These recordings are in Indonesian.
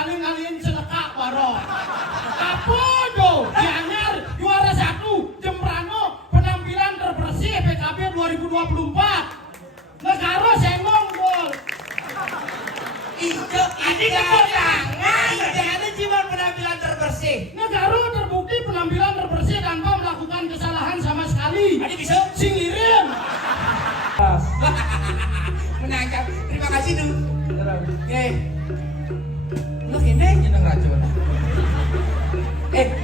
paling kalian selekak waro. Apa do? Gianyar juara 1 Jembrano penampilan terbersih PKB 2024. Negara sengong gol. Ijo ini kemenangan. Jangan cuma penampilan terbersih. Negara terbukti penampilan terbersih tanpa melakukan kesalahan sama sekali. Ini bisa Sing ngirim. menangkap. Terima kasih dulu. Oke. Lu kene jeneng racun.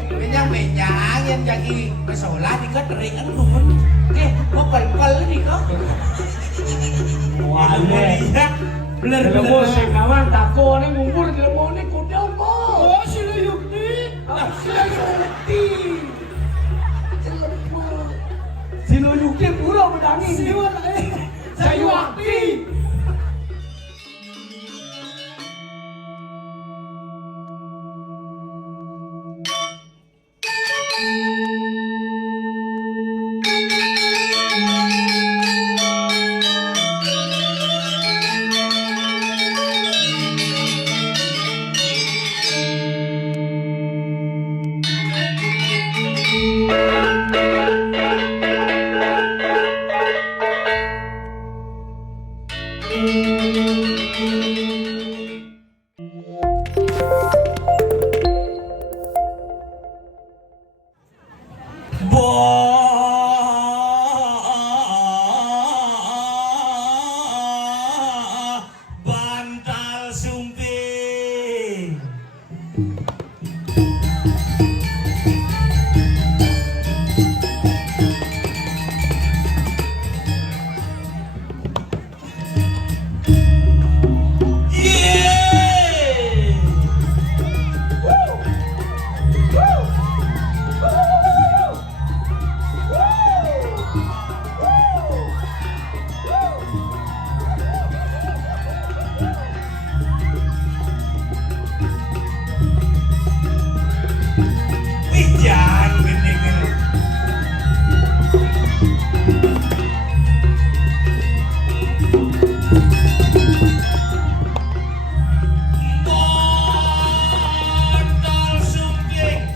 Benyang yang jadi masalah di ketering nuhun. Oke, mau pel-pel nih kok. Wah, Bener-bener sing kawan takone ngumpul dilemone kodel kok. Oh, sila yukti. Sila yukti. Sila yukti pura medangi. Saya wakti. Bantal sumping. Jangan gini-gini. Bantal sumping.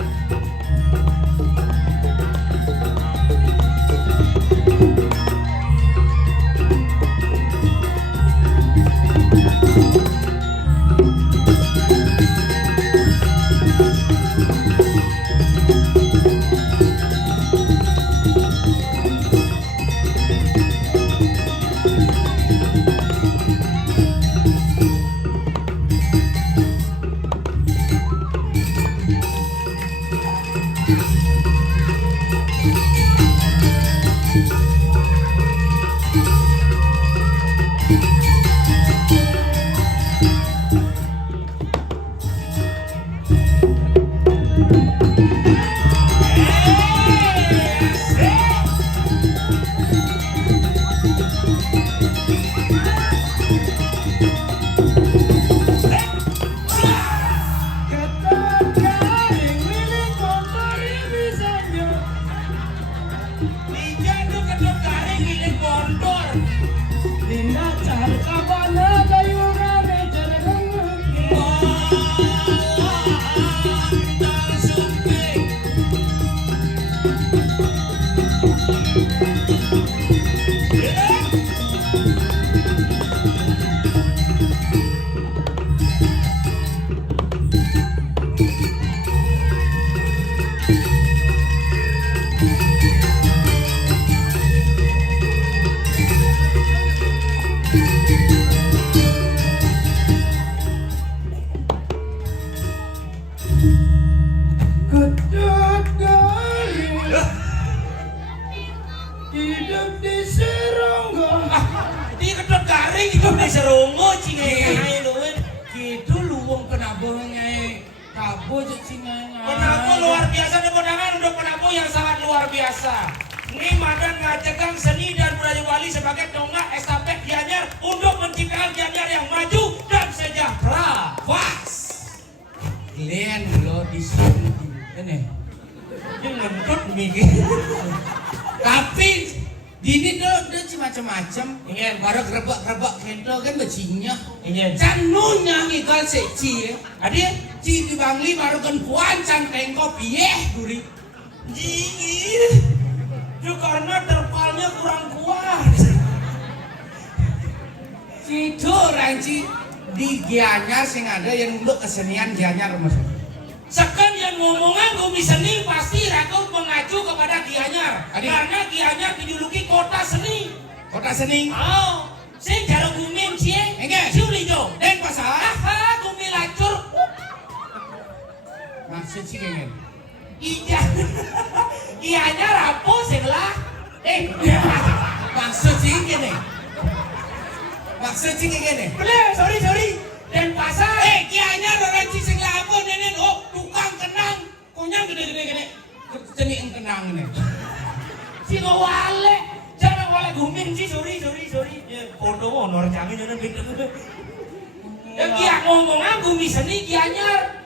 Hidup di seronggo. Di kedot garing hidup di seronggo cingai luwih. Gitu luwung penabo nyai kabo cingai. Penabo luar biasa dan kondangan untuk penabo yang sangat luar biasa. Ini Madan ngajakan seni dan budaya Bali sebagai tonggak estafet Gianyar untuk menciptakan Gianyar yang maju dan sejahtera. Pas. Kalian lo di sini ini. Ini ngentut mikir. Tapi Dini tuh macam-macam macam-macam. Ingin. Baru gerebak kento kan becinya. Ingin. Canunya ngikal seci. Adi ci di bangli baru kan puan can tengkop piye duri. Itu karena terpalnya kurang kuat. Itu ranci di Gianyar sing ada yang untuk kesenian Gianyar mas. Sekan yang ngomongan gue seni pasti ragu mengacu kepada Gianyar. Karena Gianyar dijuluki kota seni. Kota seni. Oh, sing jaro gumin cie. Enggak. Ciuli jo. Den pasar. Aha, gumi lacur. Maksud sih kengen. Iya. Gianyar apa sih lah? Maksud sih gini. Maksud sih gini. Boleh, sorry. Dan pasar. Gianyar orang sing lapo nenen oh tukang kenang. Konyang gede. Ceni kenang ini. Si ngawale. Jangan wale gumin sih, sorry. Podo honor jamin udah pinter. Ya Gia ngomongan gumi seni Gianyar.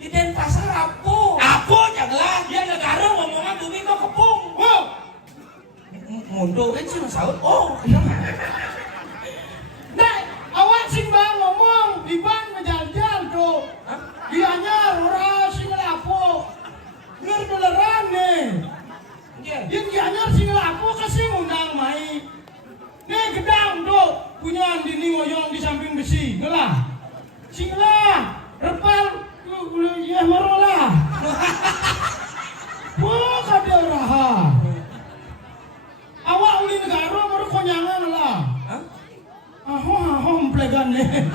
Di Denpasar apa? Apa janganlah. Dia negara ngomongan gumi kok kepung. Oh. Mundur kan sih masaud. Oh. Nah, awak sing bang ngomong, Iban menjaljal tuh. Gianyar ora sing lapo. Beneran nih. Yang Gianyar sing lapo kasih ngundang mai. Nih gedang tuh punya dini ngoyong di samping besi, ngelah. Sing lah, repal ya marolah. Wah kada raha. Awak uli negara baru konyangan lah. Aho emplegan nih.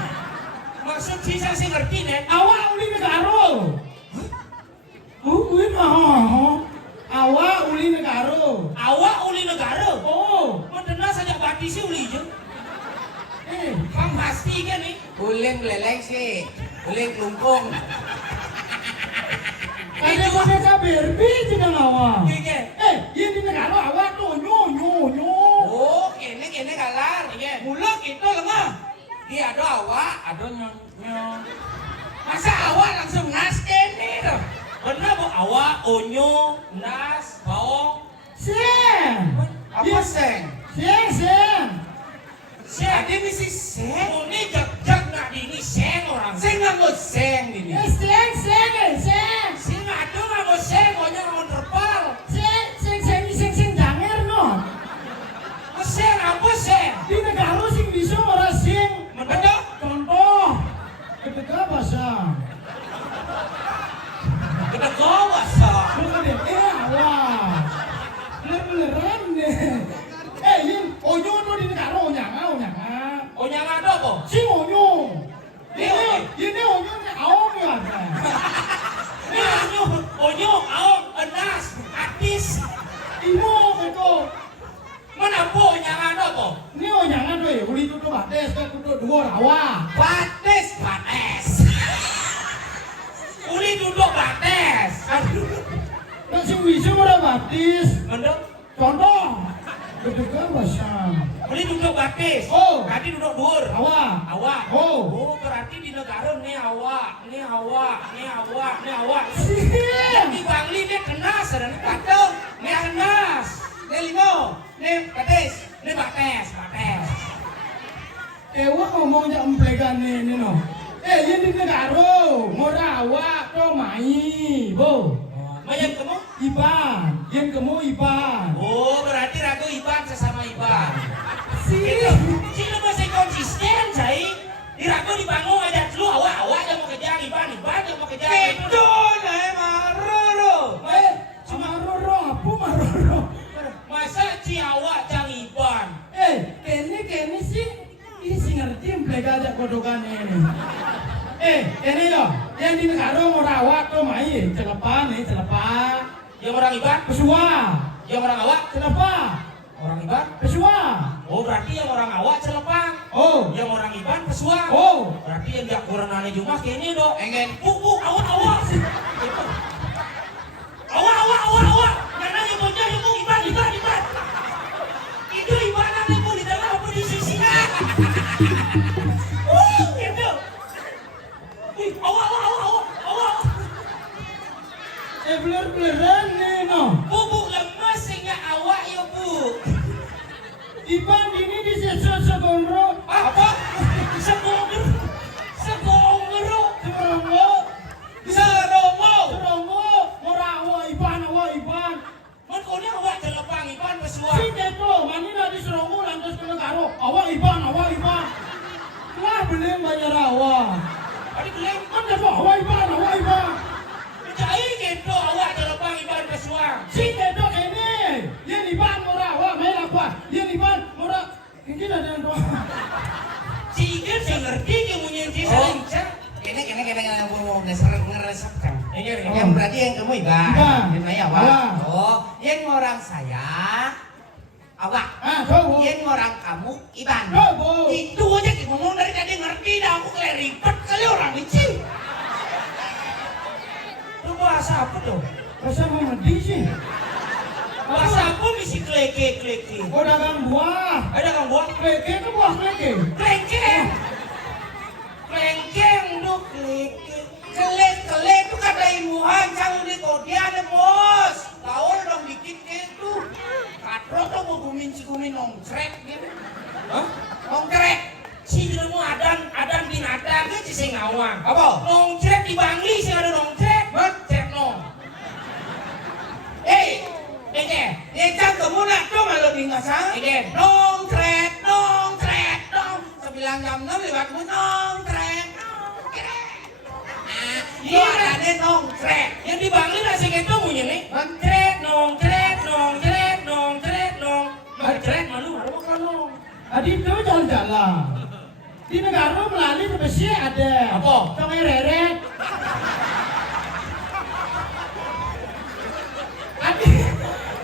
Maksud sisa sih ngerti deh. Awak uli negara. Uli aho. Awak uli negara. Awak uli negara. Oh, Mendena saja bati sih uli je. Kang pasti kan nih. Uling leleng sih. Uling lumpung. ada boneka Barbie juga awak. Iya. Ini di negara awak tuh nyo. Oh, kene galar. Iya. Mulak itu lemah. Dia ada awak, ada nyong. Masa awak langsung nas kene tuh. Bener bu awak, onyo, nas, baong. Seng. Apa seng? Seng. Ada misi seng. Oh ini jak nak ini seng orang. Seng nggak mau seng ini. Seng. Seng ada nggak mau seng, maunya mau terpal. Seng janger no. Seng apa seng? Di negara sing bisa ora sing. Betul. Contoh. Ketika bahasa. Kita gawa sah. Bukan deh. Awak. Beneran deh. Yin, onyo tuh di negara onyanga. Oh yang ada apa? Sing onyo. Ini onyo nih aom ya ada. Onyo, aom, enas, atis. Imo itu. Mana po yang ada apa? Ini onyanga tuh ya. Uli tuh bates kan tuh dua rawa. Bates. Uli duduk bates. Aduh. Nah sing bisa ora batis. Mendok. Contoh. Ketika bahasa. Uli duduk bates. Oh. Tadi duduk dur. Awak. Awak. Oh. Oh berarti di negara nih awak. Sih. Di Bangli dia kenas dan katung. Nih kenas. Nih limo. Nih bates. Nih bates. Wah ngomong aja emplegan ini no. Ini di negara. Morawak tuh mai. Bo. Mayan kamu? Iban. Yang kamu Iban. Oh berarti ragu Iban sesama Iban. Sih. Sini masih konsisten say. Diragu dibangun aja dulu awak yang mau kejar Iban yang mau kejar. Itu lah maroro. Maroro apa maroro? Masa ci awak cang Iban. Kene sih. Ini sih ngerti emplegan aja kodokan ini. Ini loh. Yang di negara Morawak tuh mai. Celepa. Yang orang Iban? Pesua. Yang orang awak? Celepa. Orang Iban? Pesua. Oh berarti yang orang awak celepang. Oh. Yang orang Iban pesuang. Oh. Berarti yang jak koronanya Jumat kayaknya do. Engen. Awak. Awak. Karena yang punya ibu Iban. Itu Iban ibu di dalam apa di sisi? Gitu. Awak. Beler-beleran nih no. Bu lemas sehingga awak ya bu. Iban ini di awak iban. Lah belum bayar awak. Adi gelem Kan dapat awak iban. cai gitu awak telepang iban pesuang. Si kedok ini. Dia iban murah awak main apa? Dia iban murah. Ini ada yang doa. Cikir saya ngerti ke munyin si salincang. Kena ngomong dasar ngeresep kan. Ini Yang berarti yang kamu iban. Iban. Yang mana awak? Awak. Oh, yang orang saya awak. Coba. Yang orang kamu iban. Coba. Itu aja kita ngomong dari tadi ngerti dah aku kayak ribet kali orang ini. Itu bahasa apa tuh? Masa mau mandi sih? Bahasa apa misi kleke? Oh dagang buah. Ada kang buah? Kleke itu buah kleke. Klengkeng tuh kelet itu kata imuhan jangan di kodian bos gaul dong dikit gitu katro tuh mau kumin nongkrek gitu nongkrek si jelemu adan binatang gitu si ngawang Apa? nongkrek di Bangli sih ada nongkrek cek nong Jangan kamu nak tuh malu tinggal sang. Nongkrek. 9 jam 6 lewat nongkrek. Iya ada nongkrek. yang di Bangli nasi gitu punya nih nongkrek malu mau kalau Adi itu jalan-jalan. Di negara melalui bersih ada. Apa? Tongai reret.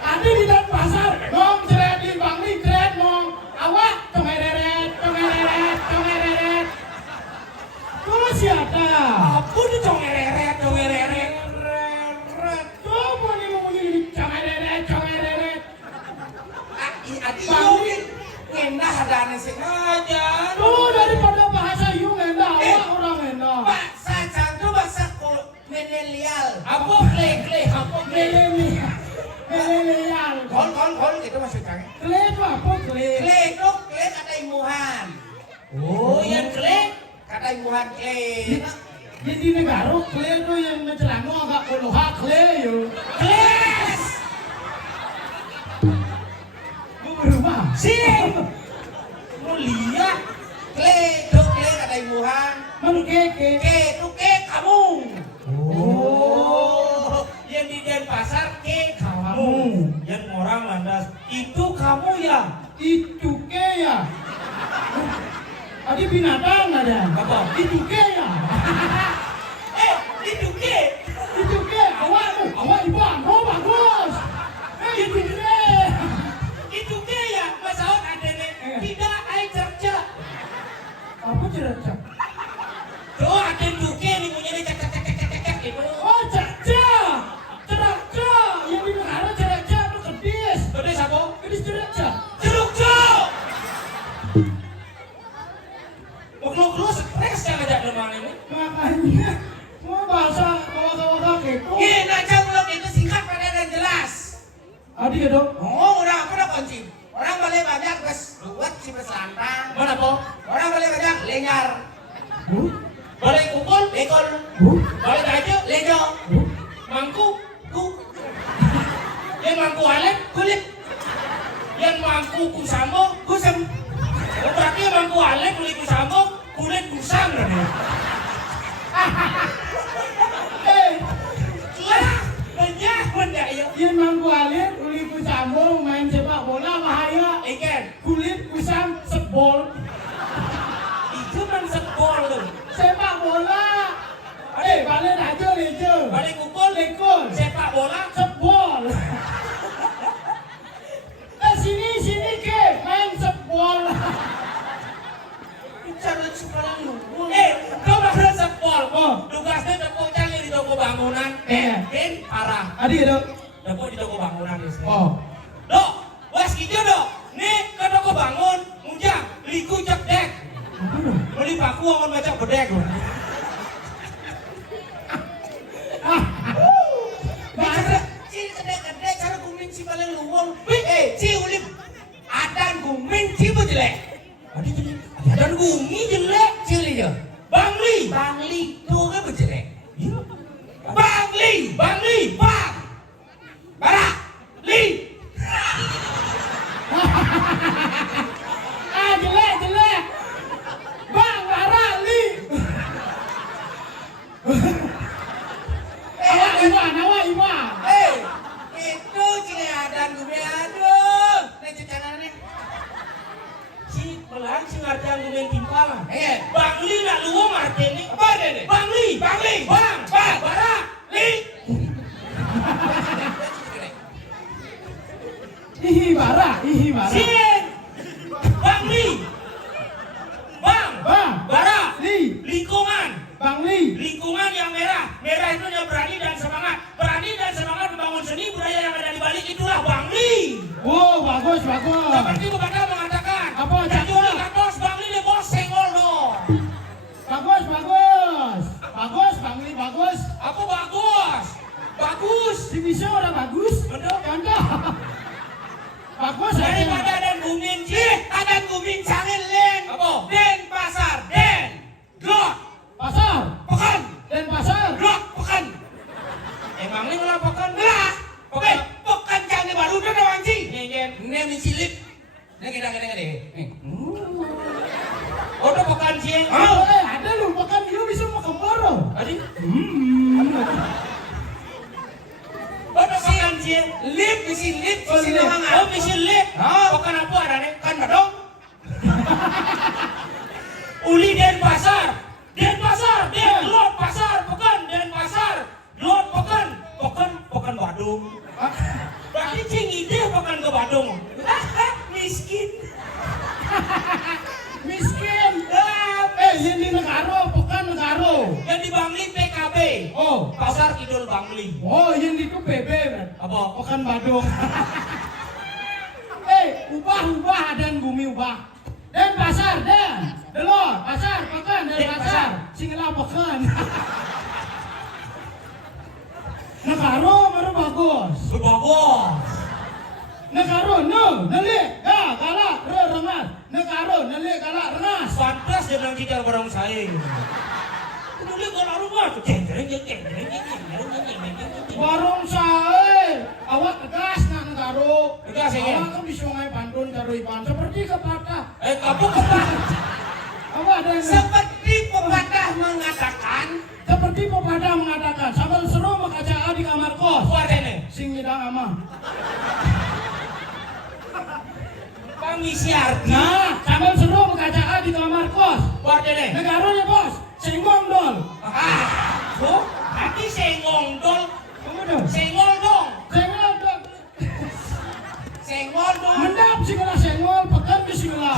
Adi di dalam pasar. Nong ceret di Bangli ceret nong. Awak tongai reret. Kau siapa? apa tuh congeret Kau mau ngomongin tongai reret. Adi yungin ngendah ada sih. aja Tuh daripada bahasa Yung enak, awak orang enak. Bahasa cantu bahasa milenial. apa kle apa Milenial. Kol gitu maksudnya. Kle itu apa kle? Kle kata imuhan. oh yang kle Kata imuhan kle. Di negara kle itu yang mencelana agak puluha kle yo. kles Gue berubah. sing mau lihat Kle kata imuhan. Manu keke. Ke kamu. Oh. yang di Denpasar ke kamu yang orang landas itu kamu ya Itu ke ya. Tadi binatang ada. Apa? Itu ke ya. itu ke Itu ke. Awak ibang. Oh bagus. Itu ke. itu ke ya masalah ada nih tidak air cerca Apa cerita? tuh ada duke nih punya nih cek gitu Oh cerca. Yang di negara cerca itu kedis. Gede sabo Kedis cerca. jeruk cok mau stres yang ada demam ini Makanya mau bahasa gitu. Najam lo itu singkat pada dan jelas. Adi ya dong. Oh, udah apa dah kunci? Orang boleh banyak bes buat si beselantang. mana po Orang boleh banyak lenyar, boleh kumpul lekol, boleh aja lejo, mangku yang mangku alet kulit, yang mangku kusamo kusem. berarti yang mangku alet kulit kusamo kulit kusam kan lah banyak ya Yang mangku alit, kulit kusambung, main sepak bola bahaya. ikan Kulit kusam sebol. itu man sebol tuh Sepak bola. Balik aja leje. balik kumpul Lekol. sepak bola Sebol. Sini ke, main sebol. Bicara sekarang lu. kau bakal sebol Oh. tugasnya tepuk canggih di toko bangunan Ben parah Adi ya dong. tepuk di toko bangunan di sini Oh. Dok, was gitu dok. Nih ke toko bangun, mujang, liku cek dek. Beli paku awan baca bedek loh. Bahasa Si kedek cara kumin si paling luwung. Si ulip adan kumin si jelek. Adi jelek. Dan gumi jelek. Cili jo. Bangli. Bangli tuh kan berjelek. Bangli. Bang. Barak. Li. jelek. Si pelan si ngartian gumen timpalan. Eh. Bangli nak luwung artinya. Apa deh? Bangli. Bangli. Bang. Bang. Bara. Li. Ihi bara. Sin. Bangli. Bang. Bang. Bara. Li. Lingkungan. Bang Li. Lingkungan yang merah. Merah itu yang berani dan semangat. Berani dan semangat membangun seni budaya yang ada di balik itulah Bangli. Wow, bagus. Seperti pepatah mengatakan. Apa, Cak? Jujur kan bos Bangli deh bos senggol dong. Bagus. Bang Li bagus. Apa bagus? Bagus. Si bisa orang bagus. Betul. Contoh. Bagus aja. Daripada dan gumin Ih, ada gumin sangin len. Apa? Den pasar, den. Glok, Pasar. pekan. Dan pasar. Glok, pekan. Emang ini melaporkan Ngelah. Oke, pekan jangan baru tuh ada wanci. nyenyen. Ini misilip. Ini kita deh. Oh, udah pekan sih. Oh, ada lu makan dia bisa makan bareng. Adi. Oh, Udah pekan sih. lip misilip Oh, sisi lip. lawangan. Oh, misi lip. Ah. Pekan apa ada nih? Kan badong. Uli Denpasar. Glot pasar, pekan Denpasar. Glot pekan Badung. Berarti cing ide pekan ke Badung. Miskin. Miskin. Yang di negara, bukan negara. Yang di Bangli PKB. Oh, Pasar Kidul Bangli. oh yang di itu PB, Apa? bukan Badung. Ubah dan bumi ubah. Dan pasar, dan delor, pasar, pekan, dan pasar. Singela pekan. Negara baru bagus. Bagus. Negara nelik, galak, rengas. Negara nelik, galak, rengas. Pantas dia bilang cicar barang saya. Dulu kalau rumah tuh jeng. Warung saya, awak tegas nak negara. Tegas, ya? Awak kan di Sungai Pantun, Karo Ipan. Seperti kepatah. Kamu kepan. Awak ada yang Seperti pepatah mengatakan, seperti pepada mengatakan, sambal seru makaca di kamar kos. Kuat ini. Sing ngidang ama. Pangisi arti. Nah, sambal seru makaca di kamar kos. Kuat ini. Negaranya bos, singgung dol. Oh, hati senggol dong. Kamu dong. Senggol dong. Senggol dol. Senggol dong. Mendap singela senggol, pekan ke singela.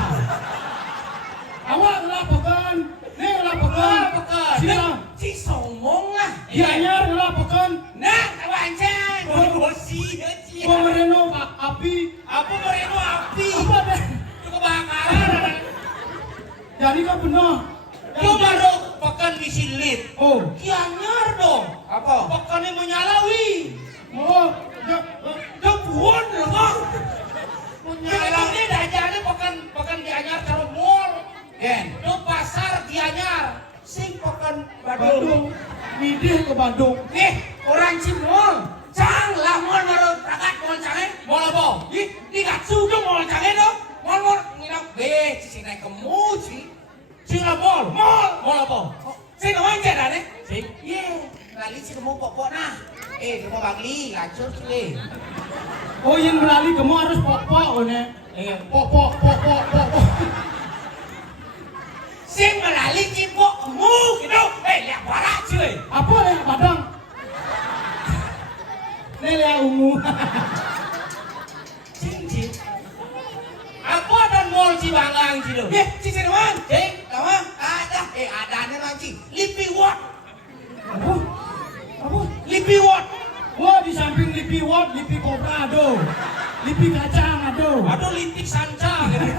Awak ngelah pekan, nih ngelah pekan. Pekan. Singela. si somong lah. Gianyar ngelah pekan. Nah, kawancan. Bosi, Pemereno api. Apa merenu api? Apa deh? Itu kebakaran. Jadi kan benar. Itu baru pekan misi lip. Oh, Gianyar dong. Apa? Pekannya menyalawi. oh, Debuan dong. Menyalawi dajane pekan Gianyar taruh mall. Gen. Itu pasar Gianyar. Sing pekan Bandung. Midih ke Bandung. Orang Cimol. Cang lah mol baru rakat mol cangen. Mall apa? Di gatsu dong mol cangen dong. Mol nginap. Cici naik kemu sih. Sing mall. Mall apa? Sing kawancan ada nih. Sing. Lali si kemu pokok nah. Kemu Bangli, lacur sih. Oh, yang beralih kamu harus pok-pok ne. Pok-pok. Sing melali cimpok kemu gitu. Lihat barak cuy. Apa ya Padang? Nele ungu. Cincin. Apa dan mall Cibanggang gitu? Cici naman. Lama. Ada nih manci. Lipi what? Apa? Lipi what? Wah, di samping Lipi Wot, Lipi Kopra ado. Lipi kacang ado. Aduh lintik sanca gitu.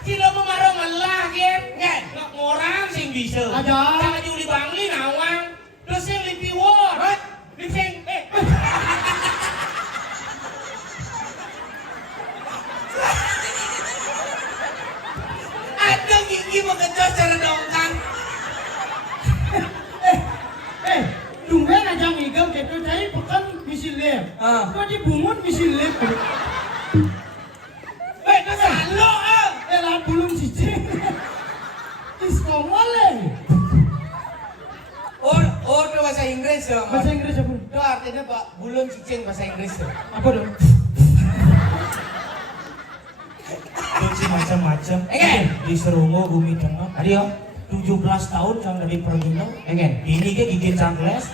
Kilo memarong ngelah kan? Nggak ngorang sing bisa. Aja. Jangan juli Bangli nawang. Terus yang lipi wot. Lipsing. Ada gigi mengejar cara dongkang. Tungguin aja ngigam gitu, jadi pekan misi lep. Kok dibungut misi lep? Salo Lah belum cicing. Iskomole. Oh, itu bahasa Inggris dong. Bahasa Inggris apa? Itu artinya Pak bulun cicing bahasa Inggris tuh. Apa dong? Kunci macam-macam. Di Serungo Bumi Tengah. Adio, 17 tahun sang dari Pergino. engen. Ini ke gigit cangkles.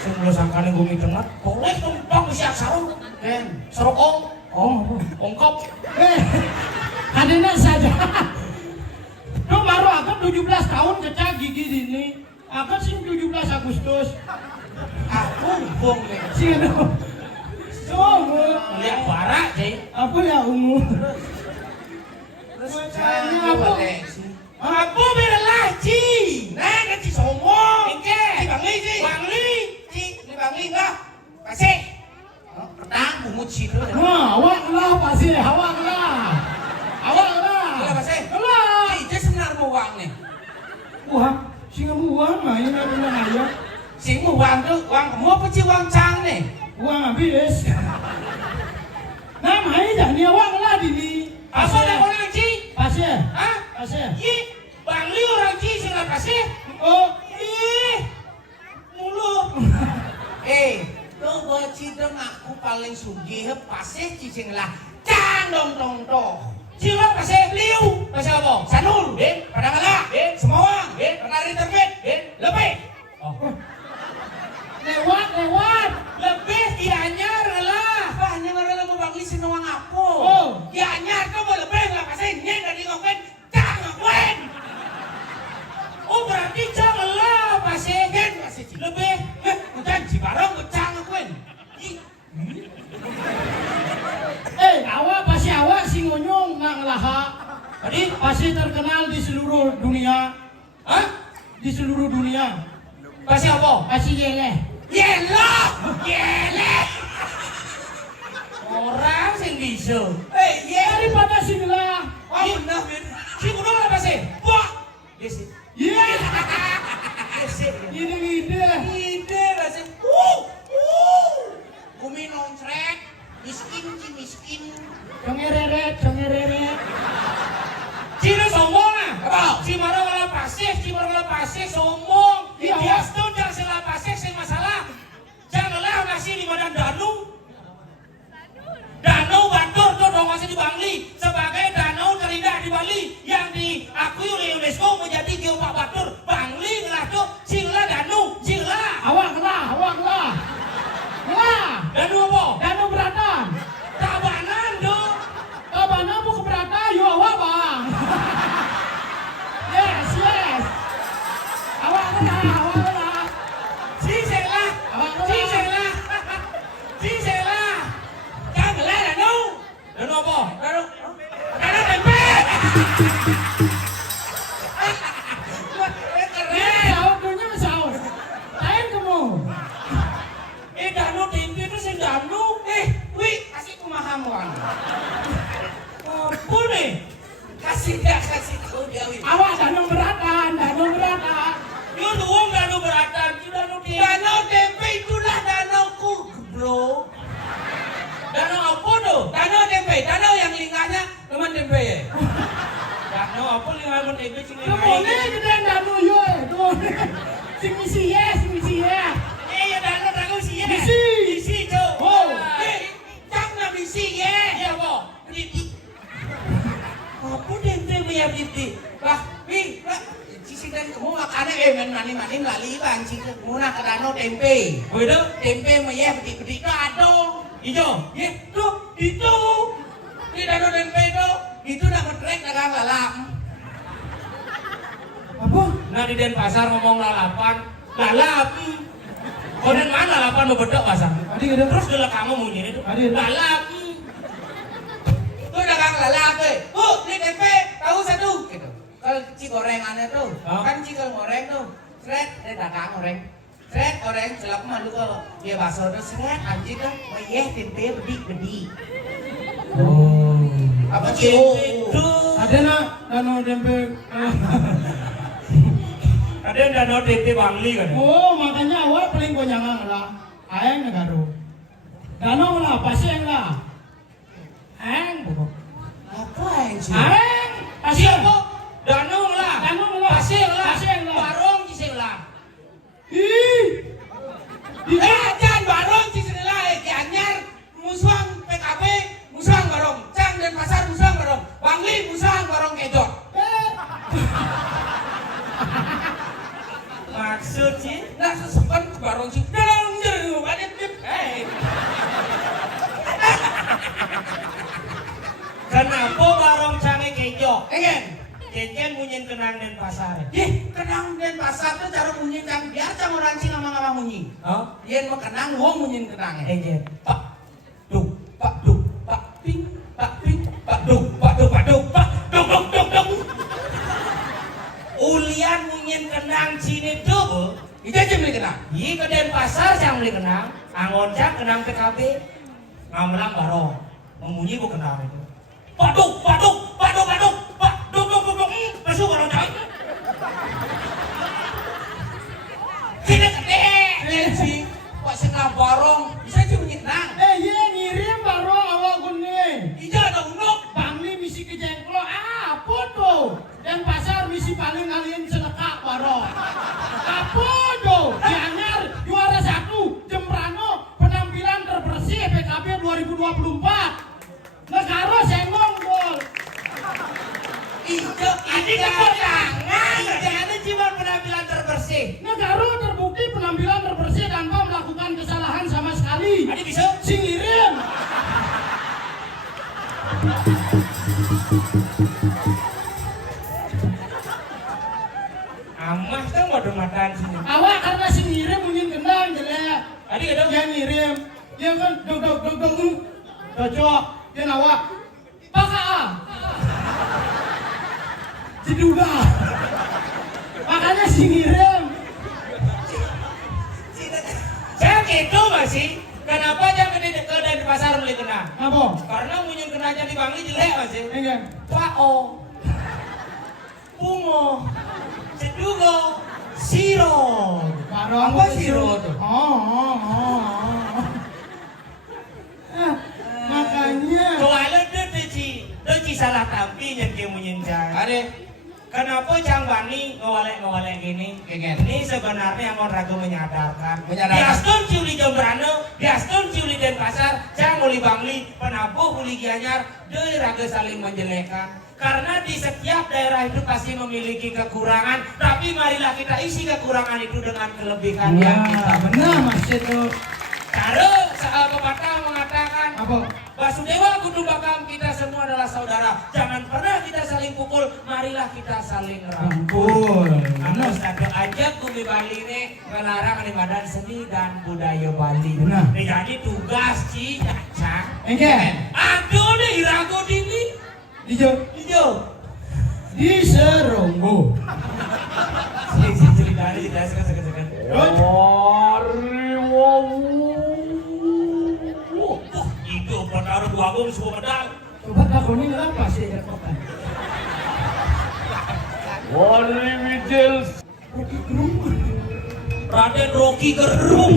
Semula sangkane Bumi Tengah. Boleh tumpang siap sarung. Ken. Serokong. Oh, Ongkop. Hadena saja. Tuh baru akad 17 tahun cecak gigi sini. Akad sing 17 Agustus. aku bong nih. Sing anu. Semua. Lihat barak, Cik. Apa ya ungu? Terus Kayaknya jangan apa? boleh sih. Aku bela Ci. Nah, kan Ci Somo. Engke. Ci Bangli, Ci. Bangli. Ci, ini Bangli enggak? Kasih. Petang bungut situ. Wah, awak lah pasti, awak lah. Awak lah. Kenapa sih? Lah. Ci sebenarnya mau uang nih. Wah, sing uang main apa aja? Sing mau uang tuh uang kamu apa Ci uang cang nih? Uang habis. Nah, main dah ni awak lah dini. Apa nak orang Ci? Pasir. Hah? Pasir. Ih, Bangli orang Ci sing kasih. Oh, Ih, mulu. Tuh buat Ci dong aku paling sugih pasih Ci sing lah cang dong toh. Ci lah kasih liu. Kasih apa? Sanul. Padangala. Semawang. Penari terbit. Lebih. lewat. Lebih Gianyar lah. Wah, ini mana mau Bangli sinuang apa? Oh, Gianyar tuh mau lebih lah kasih nyen dari ngoken. Jangan ngakuen. Oh berarti jangan lah pasih. Pasih Ci. Lebih. Bukan si barang ngecang ngakuen. awak pasti awak sing ngonyong nang laha. Tadi Pasti terkenal di seluruh dunia. hah? Di seluruh dunia. Pasih apa? Pasti yeleh. Yellow. Yellow. Orang sing bisa. Daripada sing lah. Oh benar benar. Si kudu apa sih? Wah. Yes. Iya. Yes. Ide. Ide pasih. Kumi nonsrek. Miskin Ci miskin. Congereret. Cina sombong ah. Apa? Si Maro wala pasih sombong. Iya. Dia tuh jangan salah pasih sing masalah. Janganlah masih di badan danau. Danau Batur tuh dong masih di Bangli sebagai danau terindah di Bali yang diakui oleh UNESCO menjadi Geopark Batur. Bangli lah tuh singlah danau, singlah. Awak lah. Danau apa? Danau Beratan. Tabanan dong. Abana mau keberatan, yo awak bang. Yes. Awak lah. Sisela. Janganlah danau. Danau apa? Danau tempe. Saud. Lain kamu. Danau tempe itu sing danau. Wih, kasih pemahaman. Apa nih? Kasih tahu dia wih. Awak danau beratan. Yo luang danau beratan, danau tempe. Danau tempe itulah danauku, bro. Danau apa tuh? Danau tempe, danau yang lingkahnya teman tempe ya. Danau apa lingkungan tempe sing Kamu ni gede danau yo. Sing misi ya. Ya danau sih ya. Misi. Cok. Oh. Jangan misi ya. Iya apa? Didi. Apa tempe punya didi? Lah, cici dan kamu makannya mani lali bang cici. Kamu nak ke danau tempe. Begitu? Tempe meyeh bedi itu ada. Ijo. Ya, tuh itu. Di danau tempe itu nak ngetrek dagang lalap. Apa? Nah di Denpasar ngomong lalapan, lalap. Kau dan mana lalapan mau bedok pasar? Adi gede. Terus dulu kamu mau nyini tuh. Adi. Lalap. Tuh dagang lalap ini tempe tahu satu gitu. Kalau ci gorengannya tuh, kan ci kalau goreng tuh, seret dia dagang goreng. Seret goreng celap mah lu kalau dia bakso tuh seret anjing tuh, meyeh tempe bedi. Oh. Apa ci? Itu. Ada nak danau tempe. Ada yang danau tempe Bangli kan? Oh, makanya awak paling gonyangan lah. Aeng negaro. Danau lah, pasien lah. Aeng. Apa yang ci? Aeng. Pasien. Siapa? Danau lah. Pasir lah. Barong cising lah. Ih. Jangan barong ci senela Gianyar musuhan PKB musuhan barong. Cang dan pasar musuhan barong. Bangli musuhan kenang barong kejot. Maksud sih? Nah sesempat barong sih. Dalam jeru ada tip. Kenapa barong cange kejo? Engen. Keken munyin kenang dan pasar. Kenang dan pasar tuh cara munyin kan biar cang orang cing ngomong munyin. Oh, Yen mah kenang wong munyin kenangnya. Ken. Pak duk pak ping pak ping pak duk pak duk duk. Ulian munyin kenang cine tuh. Itu aja beli kenang. Iya ke Denpasar yang beli kenang, angon cang kenang PKB, ngamelang barong, memunyi bu kenang itu. Paduk, masuk barong cang. Sini gede, sih. Pak setengah barong bisa aja bunyi kenang. Iya ngirim baru awak gune. Ija ada unuk. Bangli misi ke Jengklo, apa tuh? Dan pasar misi paling alien sedekah baru. Apa tuh? Gianyar juara 1, Jembrano penampilan terbersih PKB 2024. Negara sengong gol. Ija Ini kemenangan, jangan cuma penampilan terbersih. Negara terbukti penampilan terbersih tanpa melakukan kesalahan sama sekali. Ini bisa? Si ngirim. Amah tuh mau dematan sini. Awak karena si ngirim mungkin kenal jelek. Tadi kadang Dia ngirim. Dia kan dog. Cocok. Dia awak. Pakaa. Diduga. Makanya si ngirim. saya gitu masih. Kenapa jangan ke Denpasar beli kenang? Apa? Karena munyin kenanya di Bangli jelek masih. Enggak. Pao, Pungo, Cedugo, Siro. Barang Apa siro tuh? Makanya. Soalnya dia salah tampi yang dia munyin cang. Ada. Kenapa Cang Bani ngewalek gini? Kegen. Ini sebenarnya mau ragu menyadarkan. Menyadarkan. Diastun ciuli Jembrano, diastun ciuli Denpasar, Cang uli Bangli, penabuh uli Gianyar, deui ragu saling menjelekan. Karena di setiap daerah itu pasti memiliki kekurangan, tapi marilah kita isi kekurangan itu dengan kelebihan yang kita. Benar Mas itu. Cara saat pepatah mengatakan, Apa? Basudewa kudu bakam, kita semua adalah saudara. Jangan pernah kita saling pukul, marilah kita saling rangkul. Anu satu aja Bumi Bali ini melarang badan seni dan budaya Bali. Benar. Jadi tugas Ci Cang. Engke. Aduh nih ragu dini. Dijo. Di Seronggo. Si ceritanya sekan. Itu penaruh dua gol semua medal. Coba takoni kenapa sih rekokan? Wali Wijil Rocky Gerung. Raden Rocky Gerung.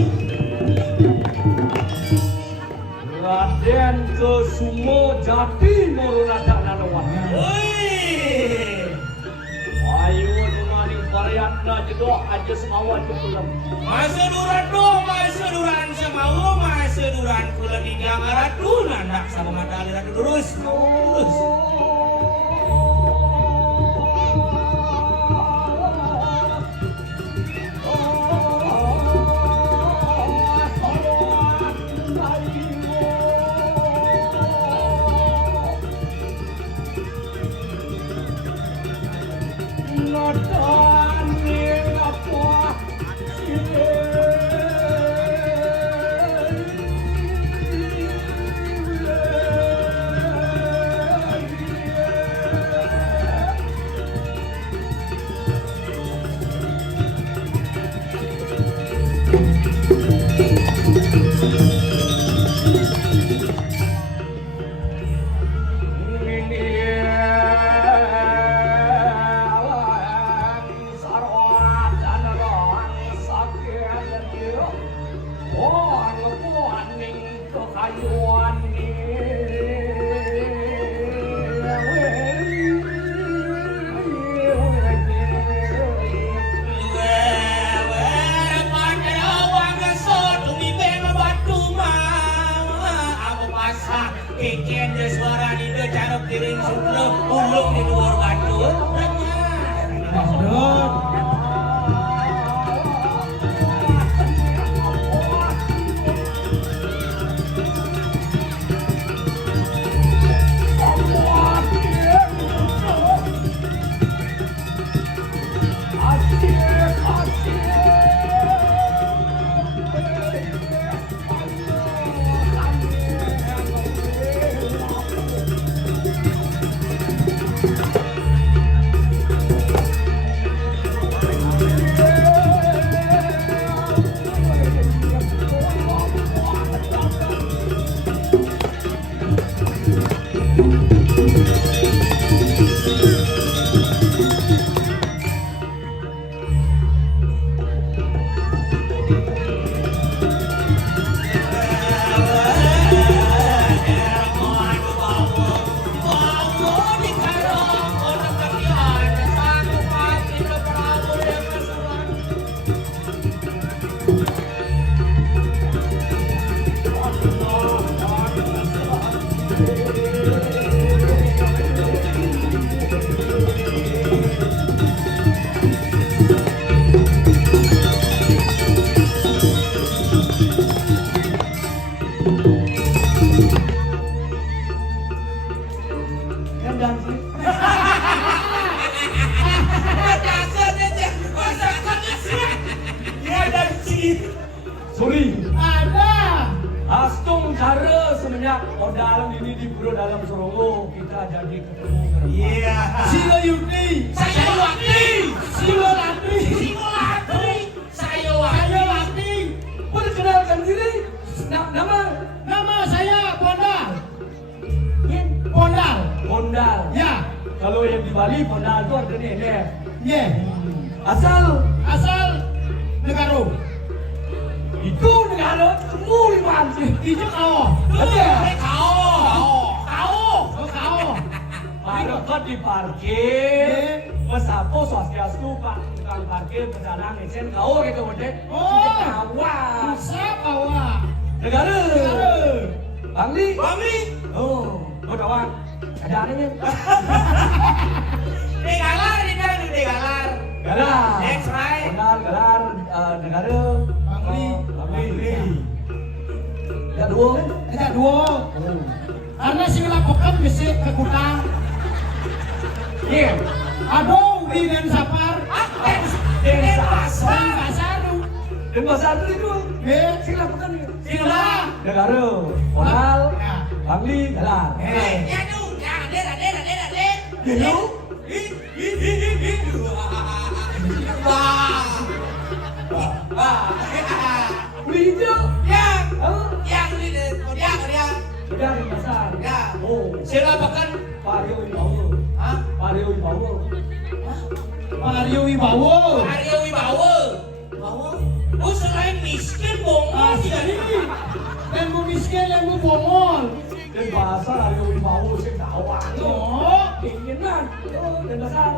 Raden Kesumo Jati Morunata Nanawan. Wih. Ayo maning variatna jedok aja semawan kepulang. Maseduran semau, maseduran kula di Jakarta nak sama madali radu lurus. Bogor Bandung. Gasdon. Sorry, Ada. Astung cara semenjak modal ini di Pura Dalam Serongo kita jadi ketemu. Iya. Silo Yukti. Saya Wakti. Silo Latri. Saya Saya Latri. Perkenalkan diri. Nama Nama saya Bondal. Yen Bondal. Bondal. Ya. Kalau yang di Bali Bondal itu artinya ini. Ye. Asal Asal Negara. itu negara ketemu di mana? Ijo kau. Ada. Oh kau. Parkir di parkir. Pesapo swastiastu pak tukang parkir pedalang esen kau gitu mode. Oh. Awak. Usap awak. Negara. Bangli. Bangli. Oh, kawan. Ada anehnya. Degalar di dalam degalar. Galar. That's right. Bondal, galar, negara. Bangli. Bangli. Ya dua. Ada dua. Karena si lapokan bisa ke kutang. Iya. Aduh di Densapar. Denpasar. Pasar. Denpasar itu. Eh. Sila bukan ya. Sila. Negara. Bondal. Ya. Bangli, galar. Ya dong, ya ada. Dulu. Beli hijau. Oh. Udah di pasar. Oh. Silakan. Pario Wibawa. Pario Wibawa. Mario Wibowo. Arya Wibawa. Oh selain miskin bongol ya. Dan bu miskin dan bu bongol. Dan pasar Pario Wibawa sing tawang. Oh. Keinginan. Oh, dan pasar.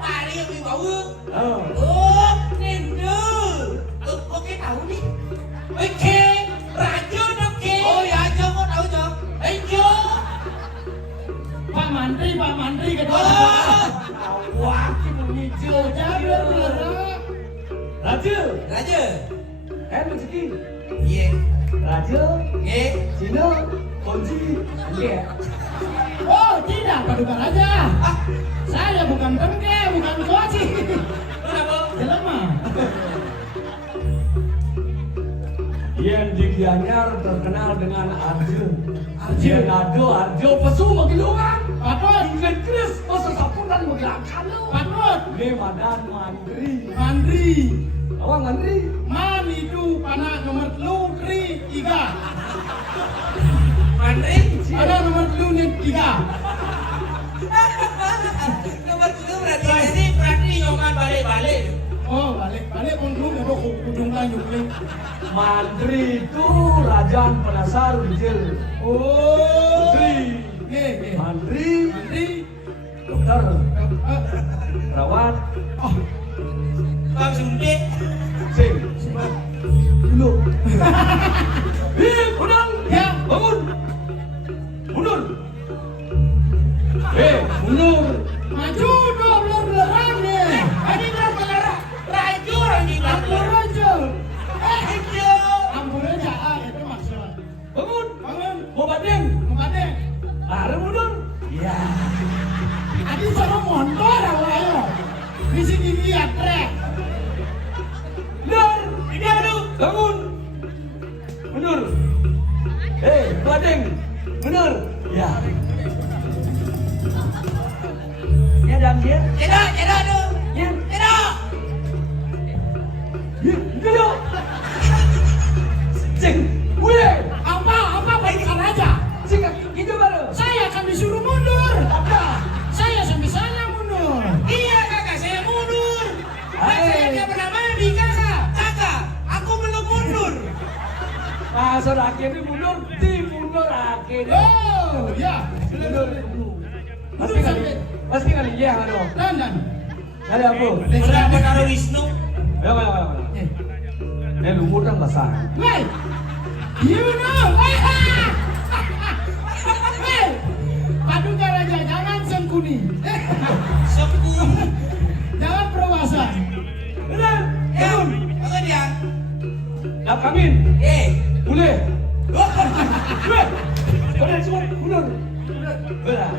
Arya Wibawa. Oh. Oh, Nendo. Oke tahu nih. Oke, Rajo oke. Oh ya, Jo mau tahu Jo. Jo. Pak Mantri kedua. Oh, Awak itu hijau. Jabar belara. Raja. Raja. Rezeki. Iya. Raja. Iya. Cina. Kunci. Iya. Oh tidak, paduka raja. Saya bukan tengke, bukan koci. Kenapa? Jelema. Yang di Gianyar terkenal dengan Arjo. Arjo. Arjo pesu magilungan. Patut. Ingat keras masa sapunan magilakan lo. Patut. Lemadan mandri. Mandri. Awang mandri. Man itu panah nomor telu tri 3. Mandri. Ada nomor telu nih 3. Nomor 7 berarti nyoman balik-balik. Oh balik pun belum ada kudung lanjut nih. Mandri itu Rajaan Penasar Bijil. Oh. Mandri. Ye. Mandri. Mandri. Dokter. Eh, Perawat. Oh. Bang Sunde. Sing. Dulu. Mundur. Ya. Bangun. Mundur. Mundur. Cedok tuh. Yen. Cedok. Gitu. Cing, gue. Apa balikan aja. Cing, gitu baru. Saya akan disuruh mundur. Apa? Saya sebisanya mundur. Iya kakak, saya mundur. Kan Hai. saya tidak pernah mandi kakak. Kakak, aku belum mundur. Pasar akhirnya mundur, mundur akhirnya. Oh, ya. Mundur. Pasti kan iya aduh. Dan. Ada apa? Kenapa taruh Wisnu? Ayo. Ini lumur kan basah. Hey, you know. Hey, paduka raja jangan sengkuni. Sembuh. Jangan perwasan. Benar. Ya, apa dia? Dah kamin. Boleh. Oh, Boleh semua mundur. Benar.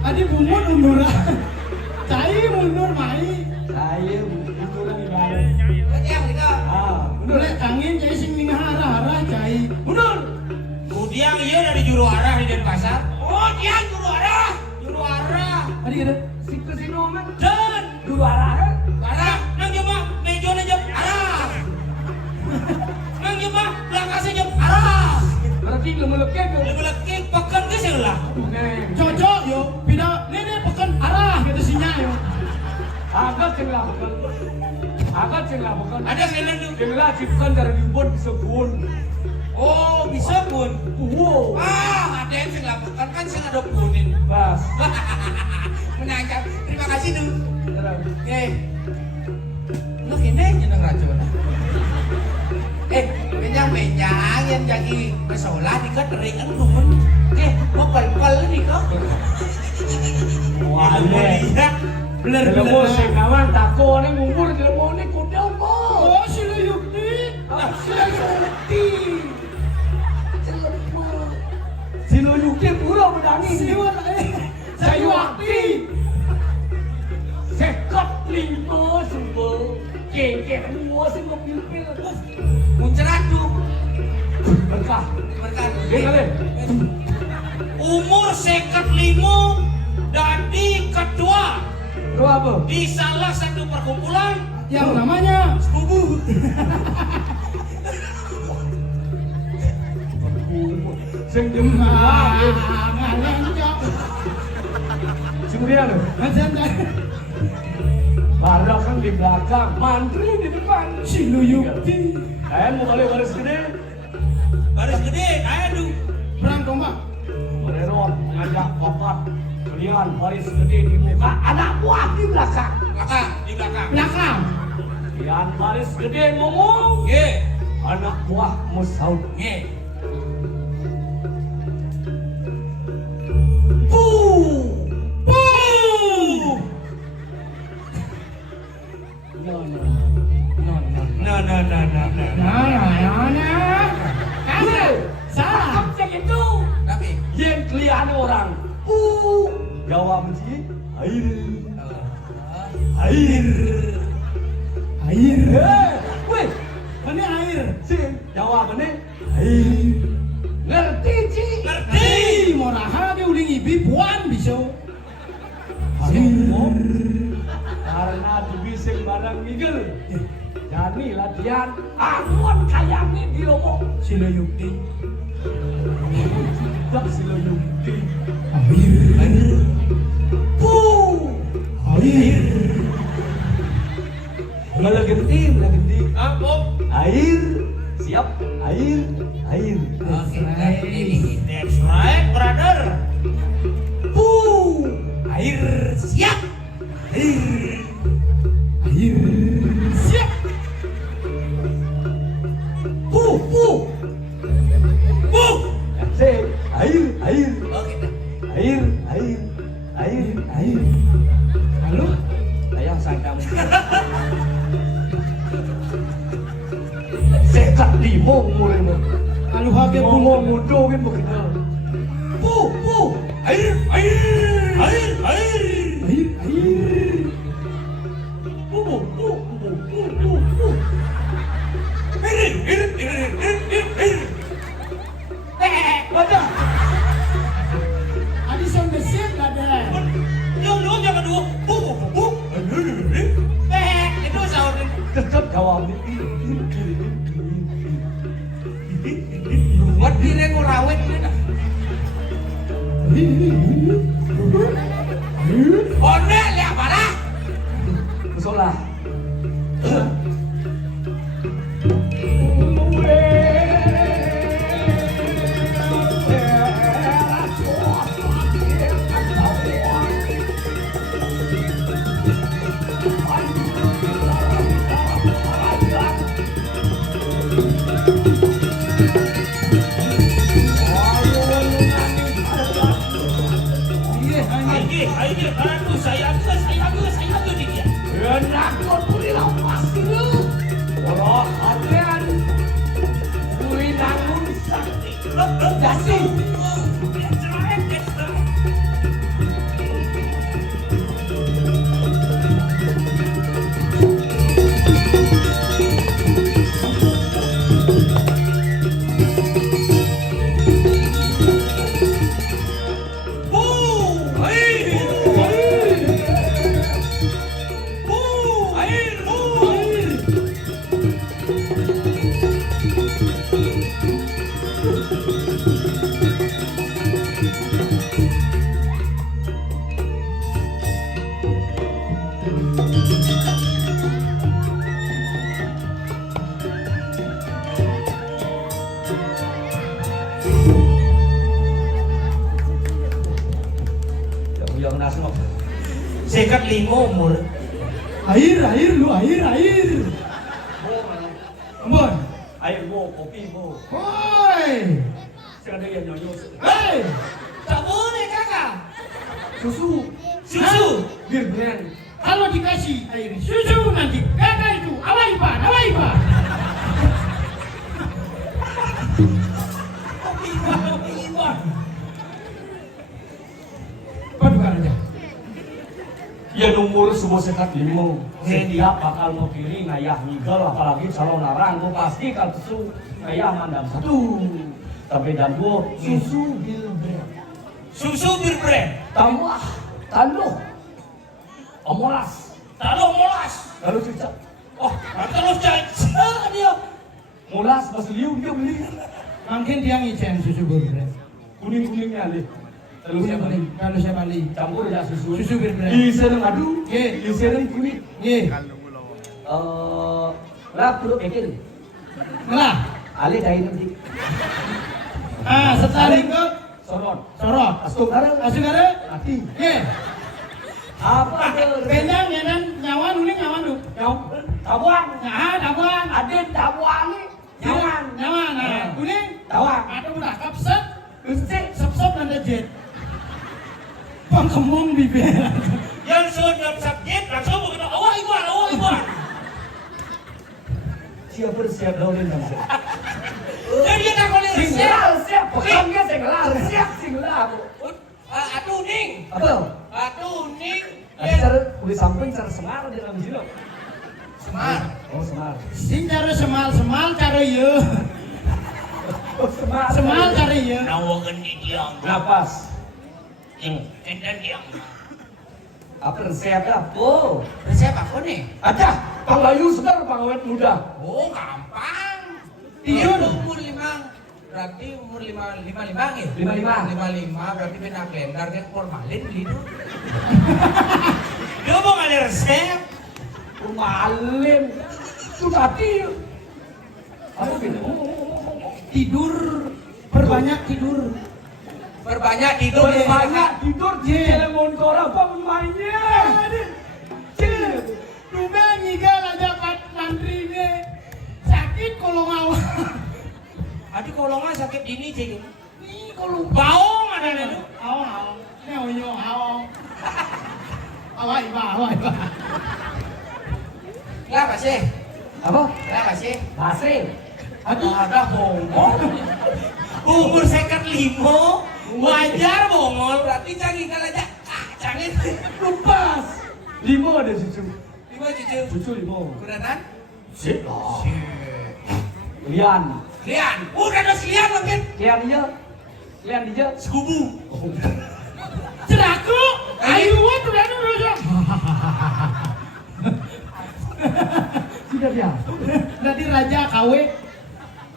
Tadi bumun mundur. Cai mundur mai. Saya mundur lagi bareng. yang mereka. Mundur. Mulai angin jadi sing hara-hara cai. Mundur. Kudiang iya dari juru arah di Denpasar. Oh, dia juru arah. Juru arah. Tadi gitu. Si kesino man. Dan Dulu arah. arah nang jemaah mejone jam arah. Nang jemaah belakasnya jam arah. Berarti belum melekek. Lebih lagi pekan ke sebelah. Cocok yo. Pida ini pekan arah gitu sinya yo. Agak cenglah bukan. Agak cenglah bukan. Ada selen tuh. Cenglah cipkan dari dibuat bisa kuon. Oh, bisa pun. Wow. Ada yang saya lakukan kan saya ada punin. Bas. Menangkap. Terima kasih tuh. Terus. Lu kene nyeneng racun. Benyang yang jadi pesolah di ketering kan temen. Mau pel nih kok. Wah, lihat. Kalau mau sekawan tako nih ngumpul kalau mau nih kuda mo. Oh, sila yukti. Sila yukti. Sila yukti pura berdangi. Siwa saya wakti. Sekat lima sumber. Kengkeh semua sih mobil-mobil. Muncrat tuh. Berkah. Berkat. Kalian. Umur 55 dadi kedua Kau apa? di salah satu perkumpulan Yang namanya sepupu. Sing jemah. ngalencok. Kemudian Macam barang kan di belakang, mantri di depan. sila yukti. Kalian mau balik baris gede? Baris gede, aduh. Perang tombak. Mererot ngajak bapak. Kalian baris gede di muka, anak buah di belakang. Belakang, di belakang. Belakang. Kalian baris gede ngomong, Ye, anak buah musaud. ye. Nah. Kasih. Salah. Cek itu. Tapi, Yang kelian orang. Jawab sih. Air. Air. Air. Weh. Ini air. Sih. Jawab ini. Air. Ngerti sih. ngerti. Moraha dia udah ngibi puan bisa. Air. Karena dibising barang migel. Jadi latihan angon kayangnya di lomok. Sila yukti. Tak sila yukti. Air. Air. Mula genti. Apa? Air. Siap. Air. Oke, that's right, brother. Air siap. Air. Siap. Sip. Air. Oke, Air. Halo. Ayang sangkam. Sekat di murimo. Kalau hage Ngomong pun. mudo kan begitu. air. Air. Baca. Adi son besit lah deh. Lu jangan dua jawab Buat diri ngurawit nih. Onde lihat mana? Besolah. Aduh, saya tuh di dia. Enak kau tuli lapas dulu. Kalau kalian tuli nangun sakti. Dasi. Yang nasib. Sekat 5 umur. Air lu, air. Ambon. Air mo, kopi mo. Woi. Sekarang dia nyonya. Hei. Tak boleh kakak. Susu. Susu. Bir brand. Kalau dikasih air susu nanti kakak itu awaiban. Padukan aja. Ya umur semua sekat 5. Dia bakal mau kiri ngayah nigel apalagi calon narang gue pasti kalau susu ngayah mandam 1. Tapi dan 2 susu bir brand. Susu bir brand. Tambah tanduk. Omolas. Taruh molas. Lalu cicak. Oh, terus caca dia. Molas pas liu dia beli. Mungkin dia ngicen susu berbrand. Kuning-kuningnya nih. Terus Kalau siapa nih? Kalau saya balik. Campur ya susu. Susu bir brand. Isi madu. Ye. Isi kuning. Ye. Lah perlu pikir. Lah. Ali dari nanti. Setelah ke Sorot. sorot. Asuk ada. Hati. Ye. Apa tuh? Benang nyawan uling nyawan du. Tabuan. Dabuan. Aden tabuan nih. Nyawan. Nyawan. Uling. Tabuan. Ada udah kapset. Usik. Sep dan jet. Pangkemong bibir. Yang sudah subjek langsung begitu. Awal ibuan. Siap bersiap lawan bangsa. Jadi dia tak boleh resep. Singlal siap. Bukan dia singlal. Siap singlal. Aduh ning. Apa? Aduh ning. Ada cara di samping cara semar di dalam sini. Semar. Oh semar. Sing cara semal cara ye. Oh semar. Semal cara ye. Nawakan di diam. Napas. Dan diam. Apa resepnya? Oh, Resep apa nih? ada panglayu segar pangawet muda. Oh gampang. Tidur. Umur 5. Berarti umur 55 ya? 55. 55 berarti benak blender kan formalin gitu. Dia mau ada resep. Malim. Itu tadi. Apa gitu? Tidur. Perbanyak tidur. Berbanyak tidur. Banyak tidur di telepon korang apa mainnya? Rumah nyigal aja pat mantri ini sakit kalau ngawal. Aduh kolongan sakit ini cik. Nih kalau Baong ada itu. awal, neo awal. Awal iba. Kenapa sih? Apa? Kenapa sih? Basri. Aduh, Ada bongol. Umur sekat 5. Wajar bongol. Berarti canggih kalau aja. Canggih. Lepas. 5 ada cucu. 5 cucu. Cucu 5. Kuratan? Sip. Lian. Lian. Udah ada lian mungkin. Lian dia. Lian dia. Sekubu. ceraku, ayu tuh dah dulu. Sudah dia. awe.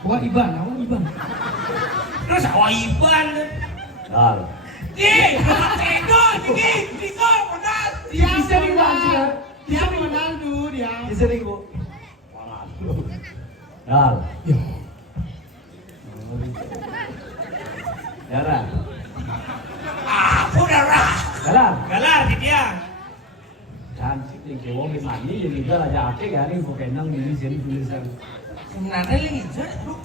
Bawa Iban, awak Iban. Terus awaiban. Dal. Tego, Tigo, benar. Dia Bisa Iban sih ya. Dia Ronaldo dia. Disering bu. Dal. Ya. Jalan. Saudara. Jalan. Galar di dia. Cantik nih kewo gimana nih jadi jual aja ake ya nih kok kenang ini sini tulisan. Sebenarnya lagi bro.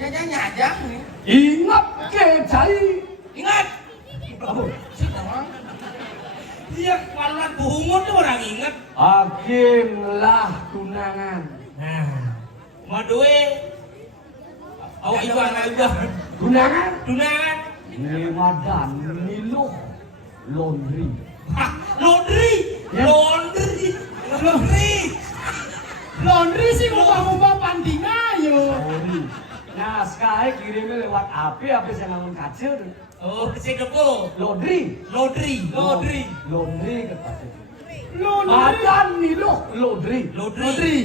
Nyajang nih. Ingat ke cai. Ingat. Apa? Iya, kalau bungut tuh orang ingat. Akimlah tunangan. Nah, mau duit. Awak Iban. Tunangan? Tunangan. Lemadan Niluh Laundry. Hah, laundry. Ya. Laundry sih ngubah-ngubah panding ayo. Sorry. Nah sekarang kirimnya lewat apa saya ngomong kacir. Oh, si depo. Laundry. Laundry. Laundry kata. Laundry. Madan Niluh Laundry. Laundry.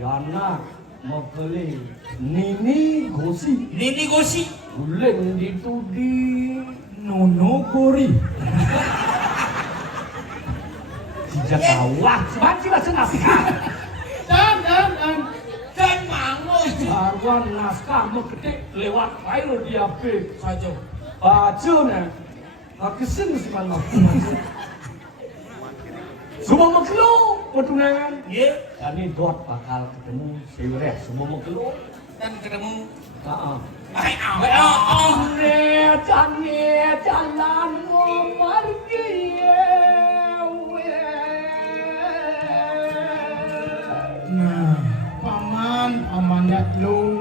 Yana mau beli Nini Gosi. Nini gosi. Uleng itu di Nono Gori. sejak awal. Sebanci lah senasih. Dan. Kan mango itu. Arwan naskah mengetik lewat file di HP. Saja. Baca nih. Kesen sih mana. Semua makhluk pertunangan. Iya. Kami dot bakal ketemu Sewireh. Semua makhluk. Dan ketemu. Ane jalan memargi. Nah, paman datlo.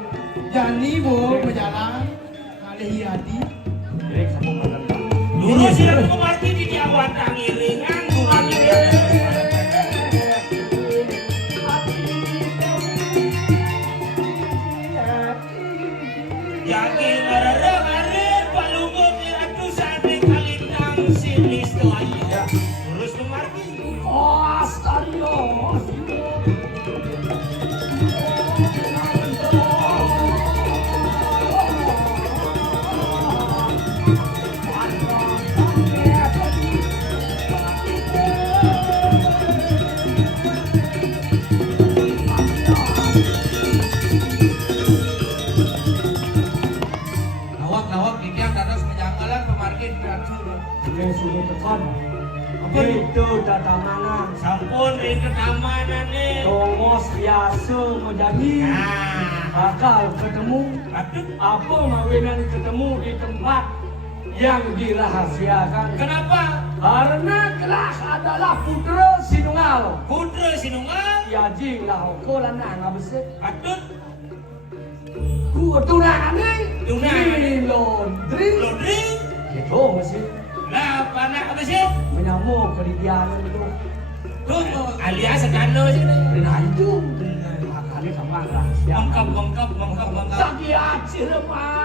Jani bo berjalan. Kali hati. Direk sama makan. Dulu sih aku kemarin di awan tangiringan. Bukan ini. Yakin ngarir palungo kiratu sate kalintang sinis to ayo. Terus kemargi. Astaga. Nawak di tiang dados penjanggalan pemargin beracun. Ini sudah tekan. Itu data mana? Sampun di ketamanan nih. Tongos biasa menjadi. Nah, Bakal ketemu. aduh. Apa mawinan ketemu di tempat yang dirahasiakan. Kenapa? Karena kelak adalah putra Sinungal. Putra Sinungal. Ya jing lah kolan nang abis. Aduh. Ku tunangan ni. Tunangan. Di laundry. Laundry. Itu masih Lah, panak apa sih? menyamuk kedidianan itu. Tuh, alias sekano sih. Nah itu. Makanya sama rahasia. Mengkap. Sakit hati remah.